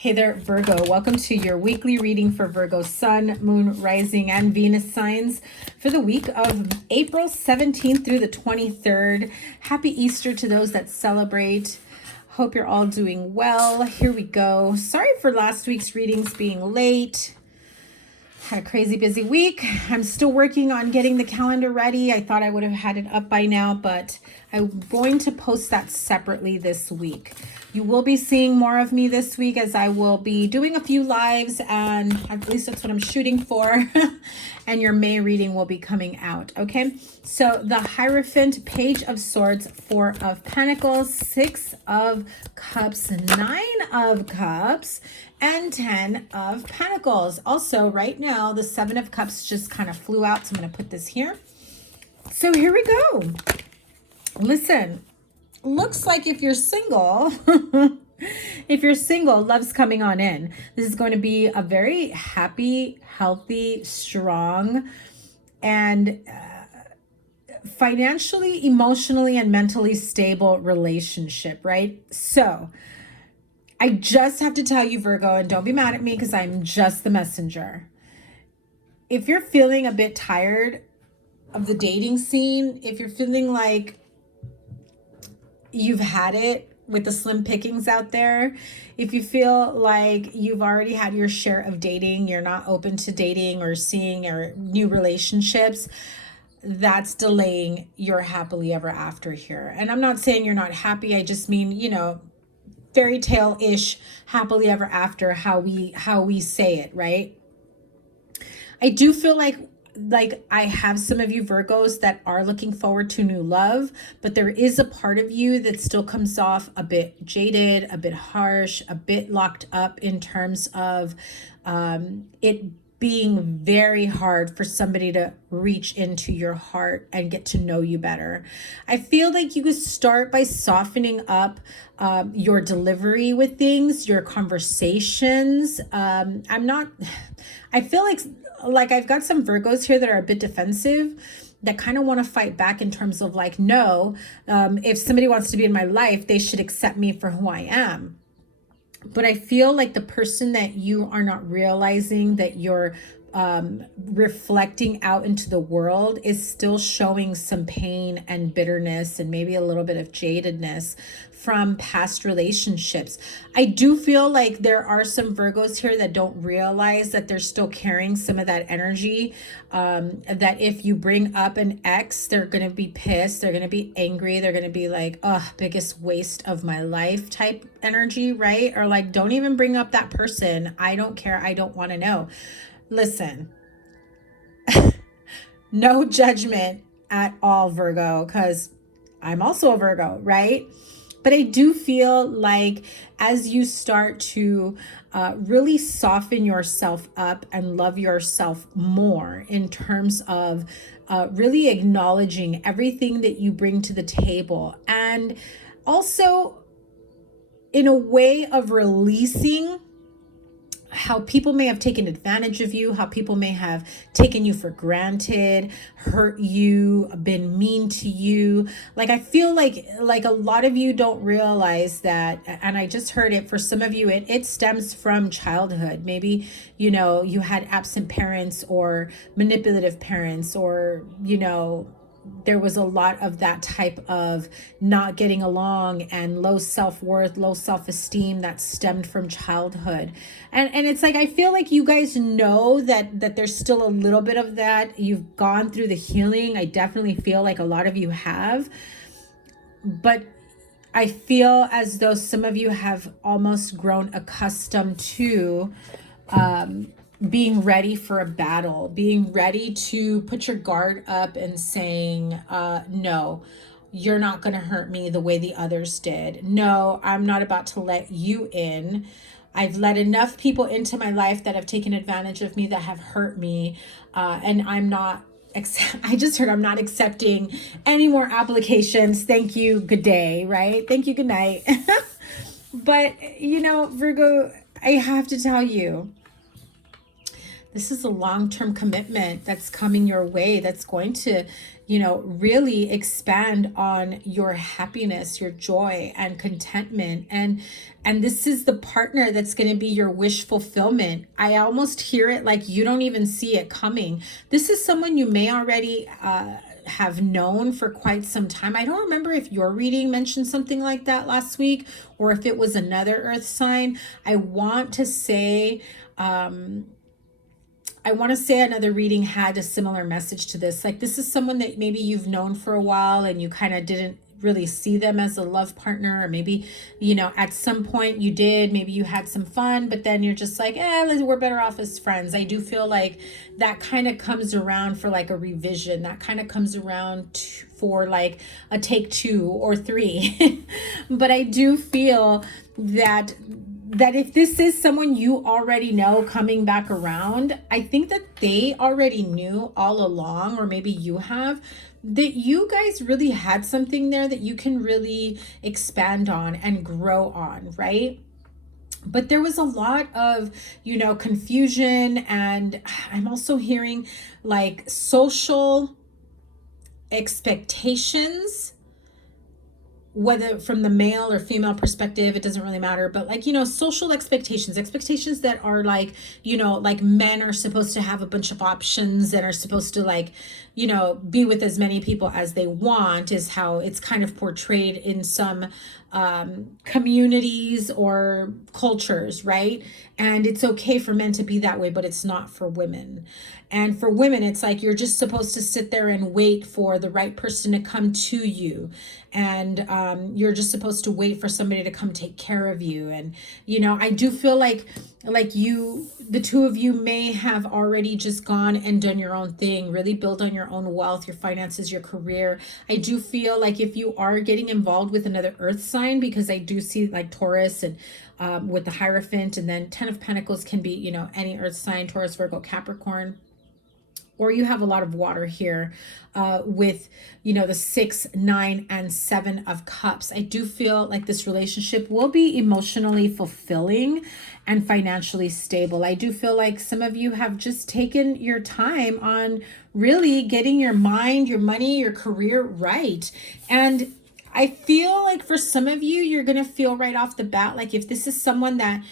Hey there, Virgo. Welcome to your weekly reading for Virgo Sun, Moon, Rising, and Venus signs for the week of April 17th through the 23rd. Happy Easter to those that celebrate. Hope you're all doing well. Here we go. Sorry for last week's readings being late. Had a crazy busy week. I'm still working on getting the calendar ready. I thought I would have had it up by now, but I'm going to post that separately this week. You will be seeing more of me this week as I will be doing a few lives, and at least that's what I'm shooting for. And your May reading will be coming out, okay? So the Hierophant, Page of Swords, 4 of Pentacles, 6 of Cups, 9 of Cups, and 10 of Pentacles. Also, right now, the 7 of Cups just kind of flew out, so I'm going to put this here. So here we go. Listen, looks like if you're single, love's coming on in. This is going to be a very happy, healthy, strong, and financially, emotionally, and mentally stable relationship, right? So I just have to tell you, Virgo, and don't be mad at me because I'm just the messenger. If you're feeling a bit tired of the dating scene, if you're feeling like you've had it with the slim pickings out there, if you feel like you've already had your share of dating, you're not open to dating or seeing or new relationships, that's delaying your happily ever after here. And I'm not saying you're not happy. I just mean, you know, fairy tale-ish happily ever after, how we say it, right? I do feel like I have some of you Virgos that are looking forward to new love, but there is a part of you that still comes off a bit jaded, a bit harsh, a bit locked up in terms of it being very hard for somebody to reach into your heart and get to know you better. I feel like you could start by softening up your delivery with things, your conversations. I feel like I've got some Virgos here that are a bit defensive, that kind of want to fight back in terms of like, no, if somebody wants to be in my life, they should accept me for who I am. But I feel like the person that you are not realizing that you're reflecting out into the world is still showing some pain and bitterness and maybe a little bit of jadedness from past relationships. I do feel like there are some Virgos here that don't realize that they're still carrying some of that energy, that if you bring up an ex, they're going to be pissed, they're going to be angry, they're going to be like, oh, biggest waste of my life type energy, right? Or like, don't even bring up that person. I don't care. I don't want to know. Listen, no judgment at all, Virgo, because I'm also a Virgo, right? But I do feel like as you start to really soften yourself up and love yourself more in terms of really acknowledging everything that you bring to the table, and also in a way of releasing how people may have taken advantage of you, how people may have taken you for granted, hurt you, been mean to you. Like, I feel like a lot of you don't realize that, and I just heard it for some of you, it stems from childhood. Maybe, you know, you had absent parents or manipulative parents, or, you know, there was a lot of that type of not getting along and low self-worth, low self-esteem that stemmed from childhood. And it's like, I feel like you guys know that there's still a little bit of that. You've gone through the healing. I definitely feel like a lot of you have. But I feel as though some of you have almost grown accustomed to being ready for a battle, being ready to put your guard up and saying, no, you're not going to hurt me the way the others did. No, I'm not about to let you in. I've let enough people into my life that have taken advantage of me, that have hurt me. And I'm not, I just heard I'm not accepting any more applications. Thank you. Good day, right? Thank you. Good night. But, you know, Virgo, I have to tell you, This is a long-term commitment that's coming your way that's going to, really expand on your happiness, your joy and contentment. And this is the partner that's going to be your wish fulfillment. I almost hear it like you don't even see it coming. This is someone you may already have known for quite some time. I don't remember if your reading mentioned something like that last week or if it was another earth sign. I want to say another reading had a similar message to this. Like, this is someone that maybe you've known for a while and you kind of didn't really see them as a love partner, or maybe, at some point you did, maybe you had some fun, but then you're just like, we're better off as friends. I do feel like that kind of comes around for like a revision. That kind of comes around for like a take 2 or 3. But I do feel that if this is someone you already know coming back around, I think that they already knew all along, or maybe you have, that you guys really had something there that you can really expand on and grow on, right? But there was a lot of, confusion, and I'm also hearing like social expectations, whether from the male or female perspective, it doesn't really matter, but like, social expectations that are like, like men are supposed to have a bunch of options and are supposed to like, be with as many people as they want, is how it's kind of portrayed in some communities or cultures, right? And it's okay for men to be that way, but it's not for women. And for women, it's like you're just supposed to sit there and wait for the right person to come to you. And you're just supposed to wait for somebody to come take care of you. And, I do feel like the two of you may have already just gone and done your own thing, really build on your own wealth, your finances, your career. I do feel like if you are getting involved with another earth sign, because I do see like Taurus and with the Hierophant, and then 10 of Pentacles can be, any earth sign, Taurus, Virgo, Capricorn. Or you have a lot of water here with, the 6, 9, and 7 of Cups. I do feel like this relationship will be emotionally fulfilling and financially stable. I do feel like some of you have just taken your time on really getting your mind, your money, your career right. And I feel like for some of you, you're going to feel right off the bat, like if this is someone that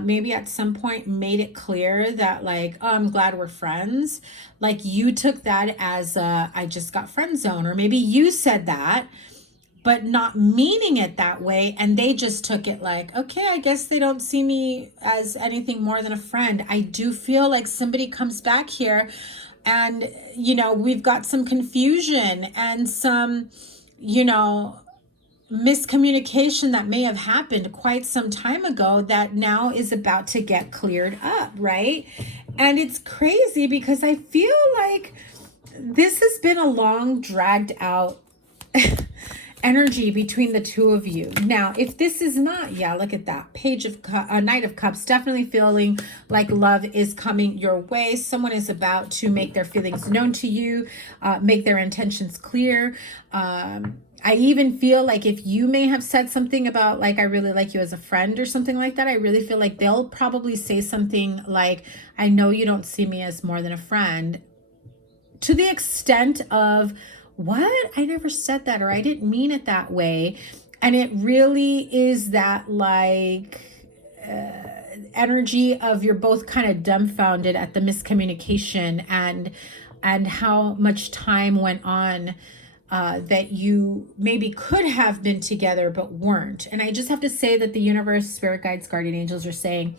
maybe at some point made it clear that like, oh, I'm glad we're friends. Like you took that as I just got friend zone, or maybe you said that, but not meaning it that way. And they just took it like, okay, I guess they don't see me as anything more than a friend. I do feel like somebody comes back here and, we've got some confusion and some, miscommunication that may have happened quite some time ago that now is about to get cleared up, right? And it's crazy because I feel like this has been a long, dragged out energy between the two of you. Now, if this is not, look at that Page of Knight of Cups, definitely feeling like love is coming your way. Someone is about to make their feelings known to you, make their intentions clear. I even feel like if you may have said something about like, I really like you as a friend or something like that, I really feel like they'll probably say something like, I know you don't see me as more than a friend, to the extent of, what? I never said that, or I didn't mean it that way. And it really is that like energy of you're both kind of dumbfounded at the miscommunication and how much time went on that you maybe could have been together but weren't. And I just have to say that the universe, spirit guides, guardian angels are saying,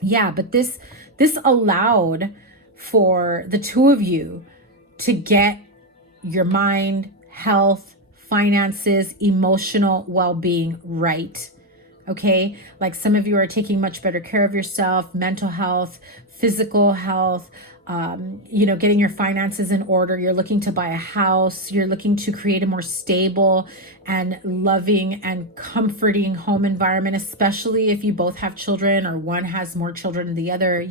yeah, but this allowed for the two of you to get your mind, health, finances, emotional well-being right. Okay, like some of you are taking much better care of yourself, mental health, physical health, getting your finances in order. You're looking to buy a house. You're looking to create a more stable and loving and comforting home environment, especially if you both have children or one has more children than the other,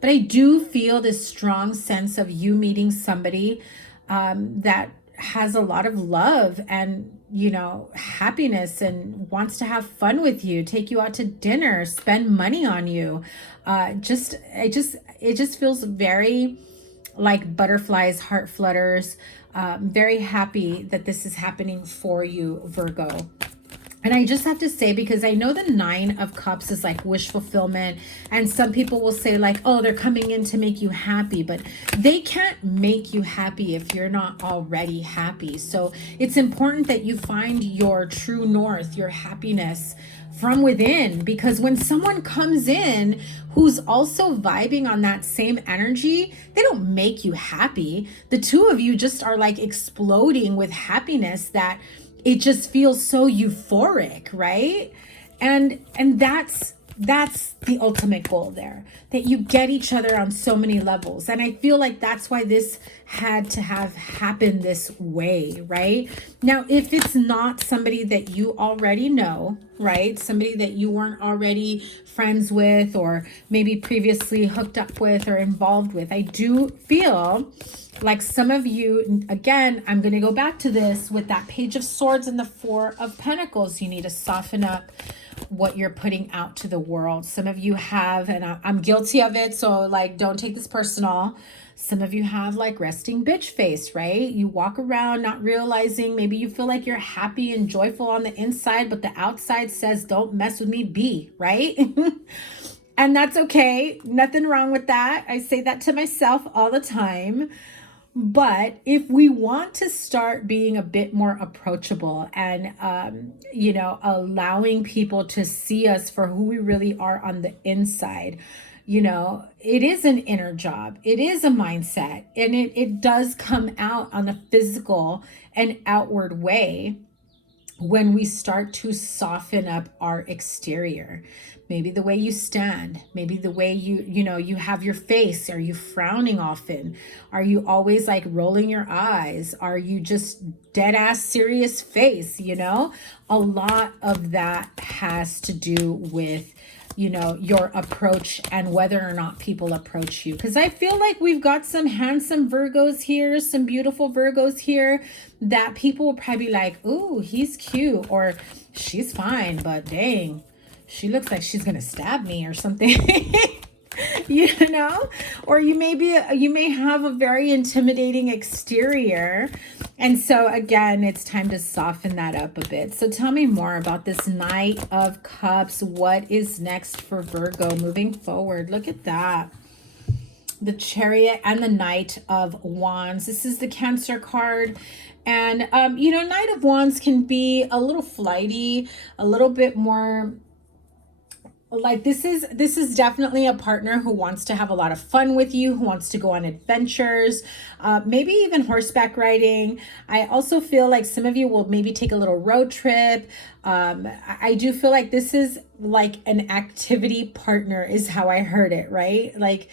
But I do feel this strong sense of you meeting somebody that has a lot of love and you know, happiness and wants to have fun with you, take you out to dinner, spend money on you. It just feels very like butterflies, heart flutters. Very happy that this is happening for you, Virgo. And I just have to say, because I know the 9 of Cups is like wish fulfillment, and some people will say like, oh, they're coming in to make you happy, but they can't make you happy if you're not already happy. So it's important that you find your true north, your happiness from within, because when someone comes in who's also vibing on that same energy, they don't make you happy. The two of you just are like exploding with happiness that it just feels so euphoric, right? And that's the ultimate goal there, that you get each other on so many levels. And I feel like that's why this had to have happened this way, right? Now, if it's not somebody that you already know, right? Somebody that you weren't already friends with, or maybe previously hooked up with or involved with, I do feel like some of you, again, I'm going to go back to this with that Page of Swords and the 4 of Pentacles. You need to soften up what you're putting out to the world. Some of you have, and I'm guilty of it, so like, don't take this personal. Some of you have like resting bitch face, right? You walk around not realizing, maybe you feel like you're happy and joyful on the inside, but the outside says, don't mess with me, B, right? And that's okay. Nothing wrong with that. I say that to myself all the time. But if we want to start being a bit more approachable and, you know, allowing people to see us for who we really are on the inside, you know, it is an inner job. It is a mindset, and it does come out on a physical and outward way when we start to soften up our exterior. Maybe the way you stand, maybe the way you know, you have your face. Are you frowning often? Are you always like rolling your eyes? Are you just dead ass serious face? You know, a lot of that has to do with, you know, your approach and whether or not people approach you. Because I feel like we've got some handsome Virgos here, some beautiful Virgos here, that people will probably be like, ooh, he's cute, or she's fine, but dang, she looks like she's gonna stab me or something. You know, or you may have a very intimidating exterior. And so again, it's time to soften that up a bit. So tell me more about this Knight of Cups. What is next for Virgo moving forward? Look at that. The Chariot and the Knight of Wands. This is the Cancer card. And, you know, Knight of Wands can be a little flighty, a little bit more like this is definitely a partner who wants to have a lot of fun with you, who wants to go on adventures, maybe even horseback riding. I also feel like some of you will maybe take a little road trip. I do feel like this is like an activity partner is how I heard it, right? Like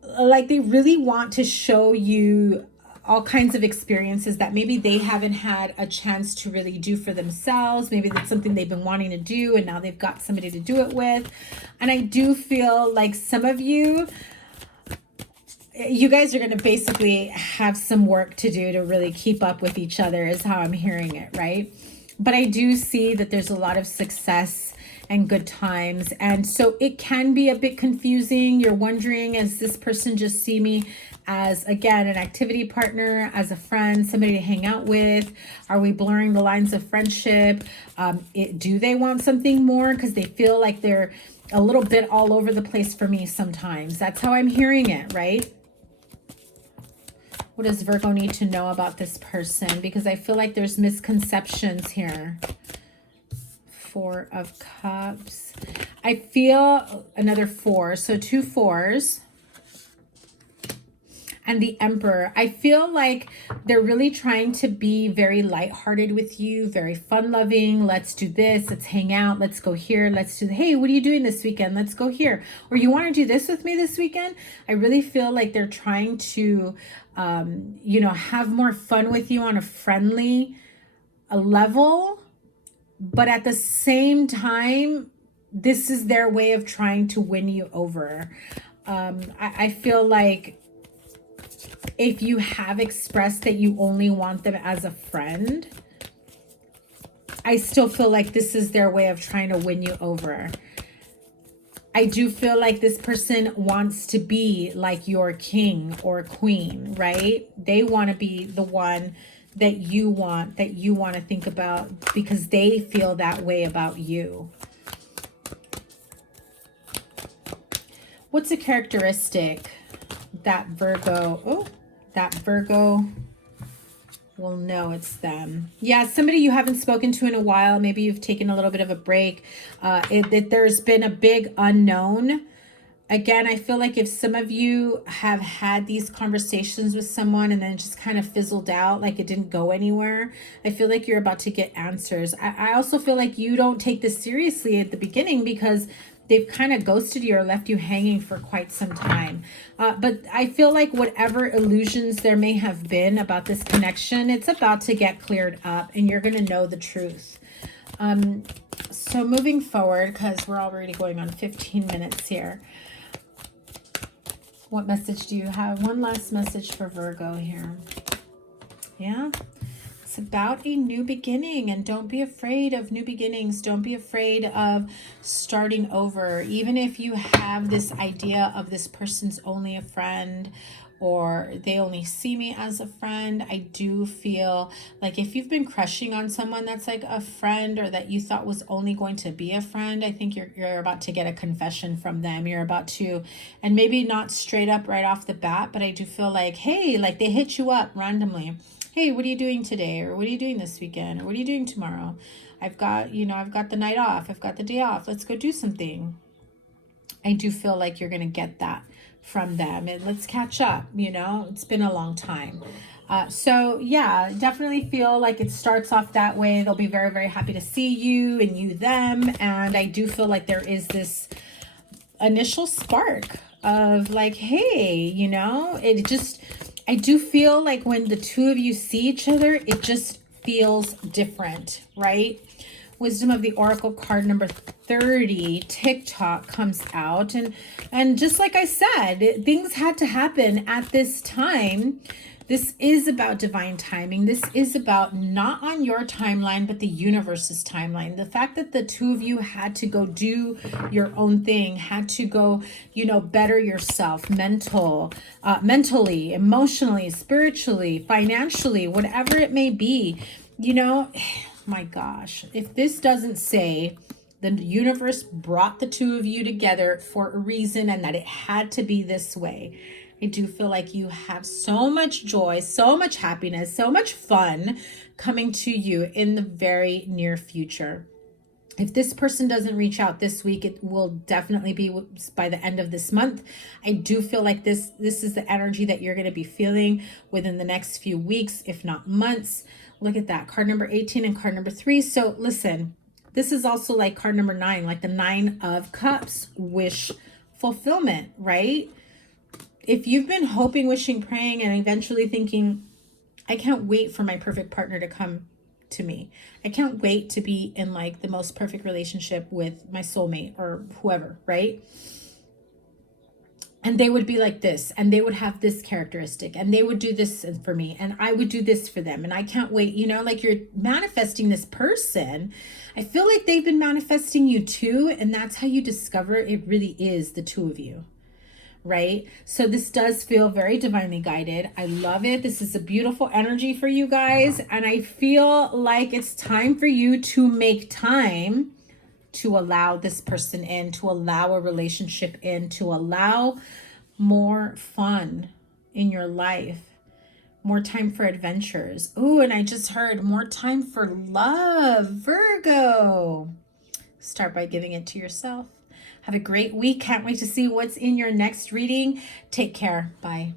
they really want to show you all kinds of experiences that maybe they haven't had a chance to really do for themselves. Maybe that's something they've been wanting to do, and now they've got somebody to do it with. And I do feel like some of you guys are going to basically have some work to do to really keep up with each other, is how I'm hearing it, right? But I do see that there's a lot of success and good times. And so it can be a bit confusing. You're wondering, does this person just see me as, again, an activity partner, as a friend, somebody to hang out with? Are we blurring the lines of friendship? Do they want something more? Because they feel like they're a little bit all over the place for me sometimes. That's how I'm hearing it, right? What does Virgo need to know about this person? Because I feel like there's misconceptions here. 4 of Cups. I feel another 4. So 2 4s. And the Emperor. I feel like they're really trying to be very lighthearted with you, very fun-loving. Let's do this. Let's hang out. Let's go here. Let's do, hey, what are you doing this weekend? Let's go here. Or you want to do this with me this weekend? I really feel like they're trying to, you know, have more fun with you on a friendly level. But at the same time, this is their way of trying to win you over. I feel like if you have expressed that you only want them as a friend, I still feel like this is their way of trying to win you over. I do feel like this person wants to be like your king or queen, right? They want to be the one that you want to think about because they feel that way about you. What's a characteristic that Virgo will know it's them? Yeah, somebody you haven't spoken to in a while. Maybe you've taken a little bit of a break. There's been a big unknown. Again, I feel like if some of you have had these conversations with someone and then it just kind of fizzled out, like it didn't go anywhere, I feel like you're about to get answers. I also feel like you don't take this seriously at the beginning because they've kind of ghosted you or left you hanging for quite some time. But I feel like whatever illusions there may have been about this connection, it's about to get cleared up and you're going to know the truth. So moving forward, because we're already going on 15 minutes here. What message do you have? One last message for Virgo here. Yeah. It's about a new beginning, and don't be afraid of new beginnings. Don't be afraid of starting over. Even if you have this idea of this person's only a friend or they only see me as a friend, I do feel like if you've been crushing on someone that's like a friend or that you thought was only going to be a friend, I think you're about to get a confession from them. You're about to, and maybe not straight up right off the bat, but I do feel like, hey, like they hit you up randomly. Hey, what are you doing today? Or what are you doing this weekend? Or what are you doing tomorrow? I've got the night off. I've got the day off. Let's go do something. I do feel like you're going to get that from them. And let's catch up, it's been a long time. So yeah, definitely feel like it starts off that way. They'll be very, very happy to see you and you them. And I do feel like there is this initial spark of like, hey, I do feel like when the two of you see each other, it just feels different, right? Wisdom of the Oracle card number 30, TikTok comes out. And just like I said, things had to happen at this time. This is about divine timing. This is about not on your timeline, but the universe's timeline. The fact that the two of you had to go do your own thing, had to go, better yourself, mentally, emotionally, spiritually, financially, whatever it may be, my gosh, if this doesn't say the universe brought the two of you together for a reason and that it had to be this way, I do feel like you have so much joy, so much happiness, so much fun coming to you in the very near future. If this person doesn't reach out this week, it will definitely be by the end of this month. I do feel like this is the energy that you're going to be feeling within the next few weeks, if not months. Look at that, card number 18 and card number 3. So listen, this is also like card number 9, like the 9 of Cups, wish fulfillment, right? If you've been hoping, wishing, praying, and eventually thinking, I can't wait for my perfect partner to come to me. I can't wait to be in like the most perfect relationship with my soulmate or whoever, right? And they would be like this, and they would have this characteristic, and they would do this for me, and I would do this for them, and I can't wait, like you're manifesting this person. I feel like they've been manifesting you too, and that's how you discover it really is the two of you. Right? So this does feel very divinely guided. I love it. This is a beautiful energy for you guys. And I feel like it's time for you to make time to allow this person in, to allow a relationship in, to allow more fun in your life, more time for adventures. Ooh, and I just heard more time for love, Virgo. Start by giving it to yourself. Have a great week. Can't wait to see what's in your next reading. Take care. Bye.